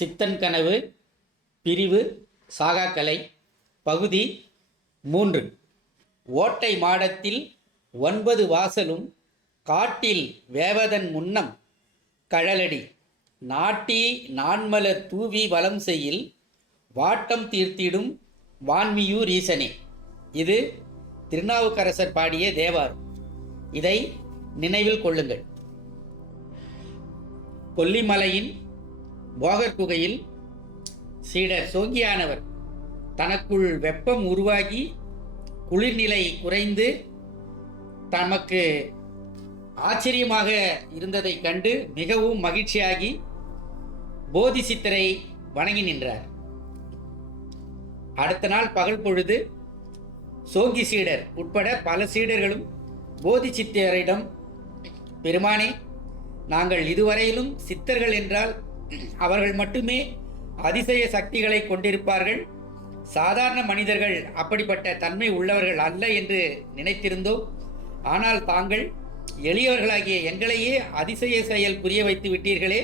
சித்தன் கனவு பிரிவு சாகாக்கலை பகுதி 3. ஓட்டை மாடத்தில் 9 வாசலும் காட்டில் வேவதன் முன்னம் கழலடி நாட்டி நான்மலர் தூவி வலம் செய்யில் வாட்டம் தீர்த்திடும் வான்மியூர் ஈசனே. இது திருநாவுக்கரசர் பாடிய தேவாரம். இதை நினைவில் கொள்ளுங்கள். கொல்லிமலையின் போகர் குகையில் சீடர் சோங்கியானவர் தனக்குள் வெப்பம் உருவாகி குளிர்நிலை குறைந்து தமக்கு ஆச்சரியமாக இருந்ததை கண்டு மிகவும் மகிழ்ச்சியாகி போதி சித்தரை வணங்கி நின்றார். அடுத்த நாள் பகல் பொழுது சோங்கி சீடர் உட்பட பல சீடர்களும் போதி சித்தரிடம், பெருமானே, நாங்கள் இதுவரையிலும் சித்தர்கள் என்றால் அவர்கள் மட்டுமே அதிசய சக்திகளை கொண்டிருப்பார்கள், சாதாரண மனிதர்கள் அப்படிப்பட்ட தன்மை உள்ளவர்கள் அல்ல என்று நினைத்திருந்தோம். ஆனால் தாங்கள் எளியவர்களாகிய எங்களையே அதிசய செயல் புரிய வைத்து விட்டீர்களே.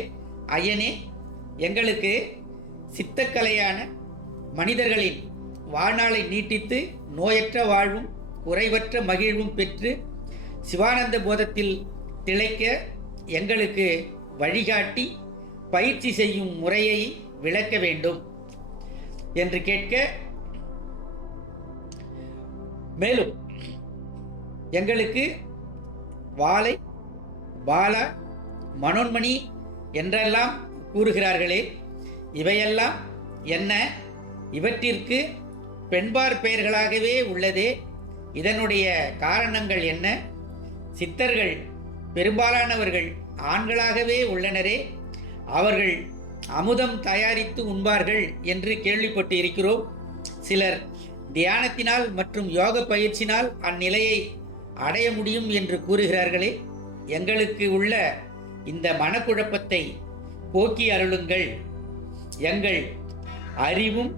ஐயனே, எங்களுக்கு சித்தக்கலையான மனிதர்களின் வாழ்நாளை நீட்டித்து நோயற்ற வாழ்வும் குறைவற்ற மகிழ்வும் பெற்று சிவானந்த போதத்தில் திளைக்க எங்களுக்கு வழிகாட்டி பயிற்சி செய்யும் முறையை விளக்க வேண்டும் என்று கேட்க, மேலும் எங்களுக்கு வாளை பாலா மனோன்மணி என்றெல்லாம் கூறுகிறார்களே, இவையெல்லாம் என்ன? இவற்றிற்கு பெண்பார் பெயர்களாகவே உள்ளதே. இதனுடைய காரணங்கள் என்ன? சித்தர்கள் பெரும்பாலானவர்கள் ஆண்களாகவே உள்ளனரே. அவர்கள் அமுதம் தயாரித்து உண்பார்கள் என்று கேள்விப்பட்டு இருக்கிறோம். சிலர் தியானத்தினால் மற்றும் யோக பயிற்சினால் அந்நிலையை அடைய முடியும் என்று கூறுகிறார்களே. எங்களுக்கு உள்ள இந்த மனக்குழப்பத்தை போக்கி அருளுங்கள். எங்கள் அறிவும்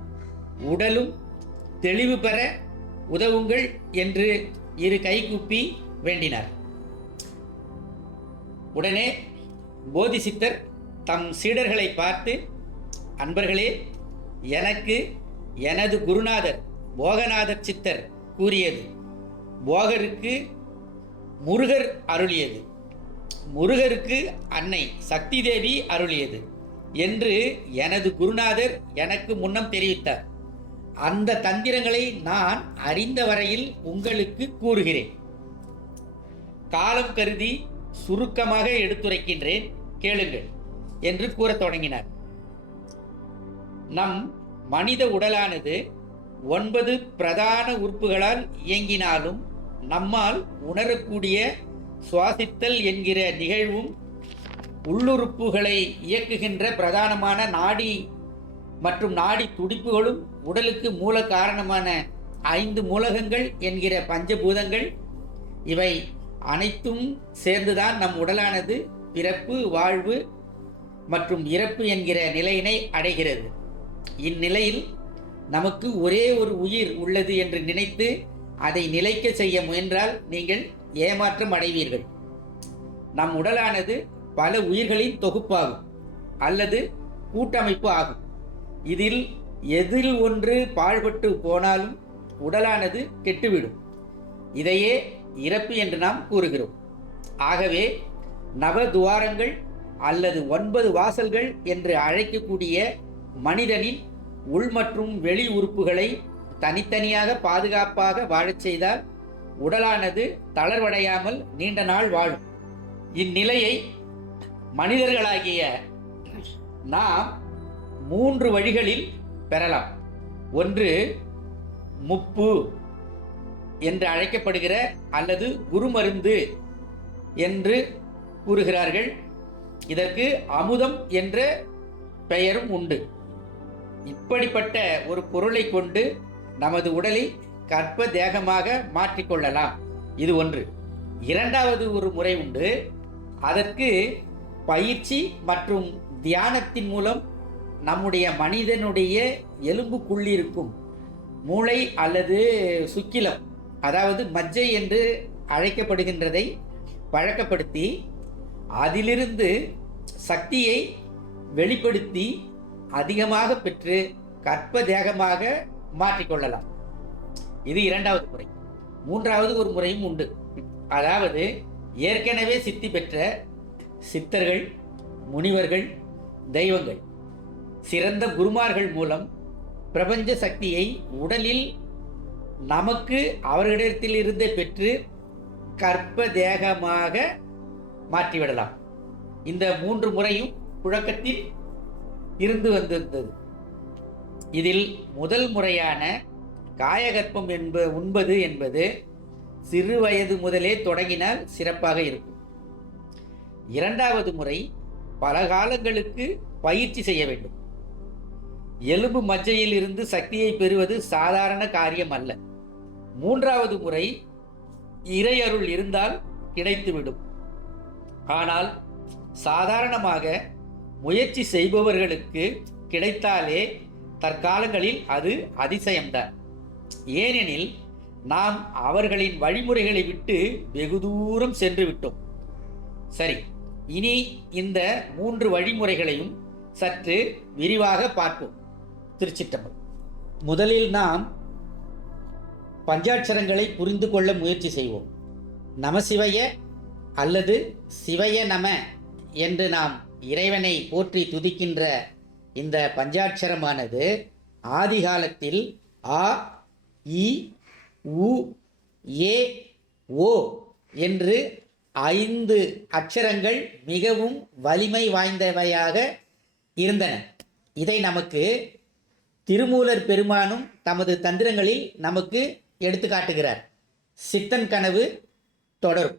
உடலும் தெளிவு பெற உதவுங்கள் என்று இரு கைகூப்பி வேண்டினார். உடனே போதி சித்தர் தம் சீடர்களை பார்த்து, அன்பர்களே, எனக்கு எனது குருநாதர் போகநாதர் சித்தர் கூறியது, போகருக்கு முருகர் அருளியது, முருகருக்கு அன்னை சக்தி தேவி அருளியது என்று எனது குருநாதர் எனக்கு முன்னம் தெரிவித்தார். அந்த தந்திரங்களை நான் அறிந்த வரையில் உங்களுக்கு கூறுகிறேன். காலம் கருதி சுருக்கமாக எடுத்துரைக்கின்றேன், கேளுங்கள் என்று கூறத் தொடங்கினார். நம் மனித உடலானது 9 பிரதான உறுப்புகளால் இயங்கினாலும் நம்மால் உணரக்கூடிய சுவாசித்தல் என்கிற நிகழ்வும் உள்ளுறுப்புகளை இயக்குகின்ற பிரதானமான நாடி மற்றும் நாடி துடிப்புகளும் உடலுக்கு மூல காரணமான 5 மூலகங்கள் என்கிற பஞ்சபூதங்கள், இவை அனைத்தும் சேர்ந்துதான் நம் உடலானது பிறப்பு, வாழ்வு மற்றும் இறப்பு என்கிற நிலையினை அடைகிறது. இந்நிலையில் நமக்கு ஒரே ஒரு உயிர் உள்ளது என்று நினைத்து அதை நிலைக்க செய்ய முயன்றால் நீங்கள் ஏமாற்றம் அடைவீர்கள். நம் உடலானது பல உயிர்களின் தொகுப்பாகும் அல்லது கூட்டமைப்பு ஆகும். இதில் எதில் ஒன்று பாழ்பட்டு போனாலும் உடலானது கெட்டுவிடும். இதையே இறப்பு என்று நாம் கூறுகிறோம். ஆகவே நவதுவாரங்கள் அல்லது 9 வாசல்கள் என்று அழைக்கக்கூடிய மனிதனின் உள் மற்றும் வெளி உறுப்புகளை தனித்தனியாக பாதுகாப்பாக வாழச் செய்தால் உடலானது தளர்வடையாமல் நீண்ட நாள் வாழும். இந்நிலையை மனிதர்களாகிய நாம் 3 வழிகளில் பெறலாம். ஒன்று முப்பு என்று அழைக்கப்படுகிற அல்லது குருமருந்து என்று கூறுகிறார்கள். இதற்கு அமுதம் என்ற பெயரும் உண்டு. இப்படிப்பட்ட ஒரு பொருளை கொண்டு நமது உடலை கற்ப தேகமாக மாற்றிக்கொள்ளலாம். இது ஒன்று. இரண்டாவது ஒரு முறை உண்டு. அதற்கு பயிற்சி மற்றும் தியானத்தின் மூலம் நம்முடைய மனிதனுடைய எலும்புக்குள்ளிருக்கும் மூளை அல்லது சுக்கிலம், அதாவது மஜ்ஜை என்று அழைக்கப்படுகின்றதை பழக்கப்படுத்தி அதிலிருந்து சக்தியை வெளிப்படுத்தி அதிகமாக பெற்று கற்ப தேகமாக மாற்றிக்கொள்ளலாம். இது இரண்டாவது முறை. மூன்றாவது ஒரு முறையும் உண்டு. அதாவது ஏற்கனவே சித்தி பெற்ற சித்தர்கள், முனிவர்கள், தெய்வங்கள், சிறந்த குருமார்கள் மூலம் பிரபஞ்ச சக்தியை உடலில் நமக்கு அவர்களிடத்தில் இருந்தே பெற்று கற்ப தேகமாக மாற்றிவிடலாம். இந்த 3 முறையும் புழக்கத்தில் இருந்து வந்திருந்தது. இதில் முதல் முறையான காயகற்பம் உண்பது என்பது சிறு வயது முதலே தொடங்கினால் சிறப்பாக இருக்கும். இரண்டாவது முறை பல காலங்களுக்கு பயிற்சி செய்ய வேண்டும். எலும்பு மஜ்ஜையில் இருந்து சக்தியை பெறுவது சாதாரண காரியம் அல்ல. மூன்றாவது முறை இறையருள் இருந்தால் கிடைத்துவிடும். ஆனால் சாதாரணமாக முயற்சி செய்பவர்களுக்கு கிடைத்தாலே தற்காலங்களில் அது அதிசயம்தான். ஏனெனில் நாம் அவர்களின் வழிமுறைகளை விட்டு வெகு தூரம் சென்று விட்டோம். சரி, இனி இந்த 3 வழிமுறைகளையும் சற்று விரிவாக பார்ப்போம். திருச்சிற்றம்பலம். முதலில் நாம் பஞ்சாட்சரங்களை புரிந்து கொள்ள முயற்சி செய்வோம். நமசிவய அல்லது சிவய நம என்று நாம் இறைவனை போற்றி துதிக்கின்ற இந்த பஞ்சாட்சரமானது ஆதி காலத்தில் ஆ, இ, உ, ஏ, ஓ என்று 5 அட்சரங்கள் மிகவும் வலிமை வாய்ந்தவையாக இருந்தன. இதை நமக்கு திருமூலர் பெருமானும் தமது தந்திரங்களில் நமக்கு எடுத்து காட்டுகிறார். சித்தன் கனவு தொடரும்.